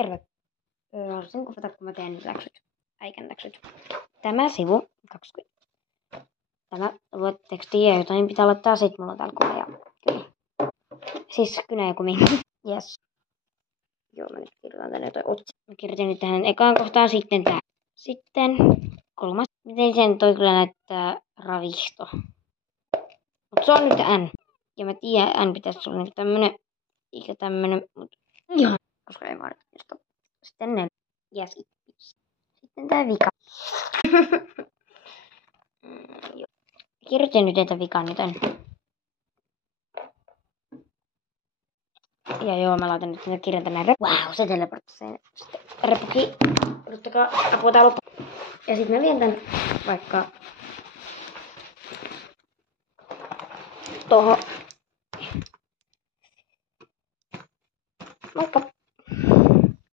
Terve. Haluaisin kuvata, kun mä teen läksyt. Äikän läksyt. Tämä sivu 20. Tämä teksti ja jotain pitää laittaa. Sit mulla on täällä kuva ja kynä. Siis kynä ja kumi. Yes. Joo, mä nyt kirjoitan tänne jotain otsia. Mä kirjoitin nyt tähän ekaan kohtaan, sitten tää. Sitten kolmas. Miten sen toi kyllä näyttää ravisto. Mut se on nyt N. Ja mä tiedän, N pitäisi olla niinku tämmönen. Eikä tämmönen, mut ihan. Koska ei vaan sitä. Sitten ne. Yes. Sitten tää vika. Kirjoitin nyt tätä vikaa nyt. Ja joo, mä laitan nyt kirjoitan näin. Wow, se teleportti sen. Sitten repuki. Odottakaa apua tää loppu. Ja sit mä vien tän vaikka tohon. Moikka.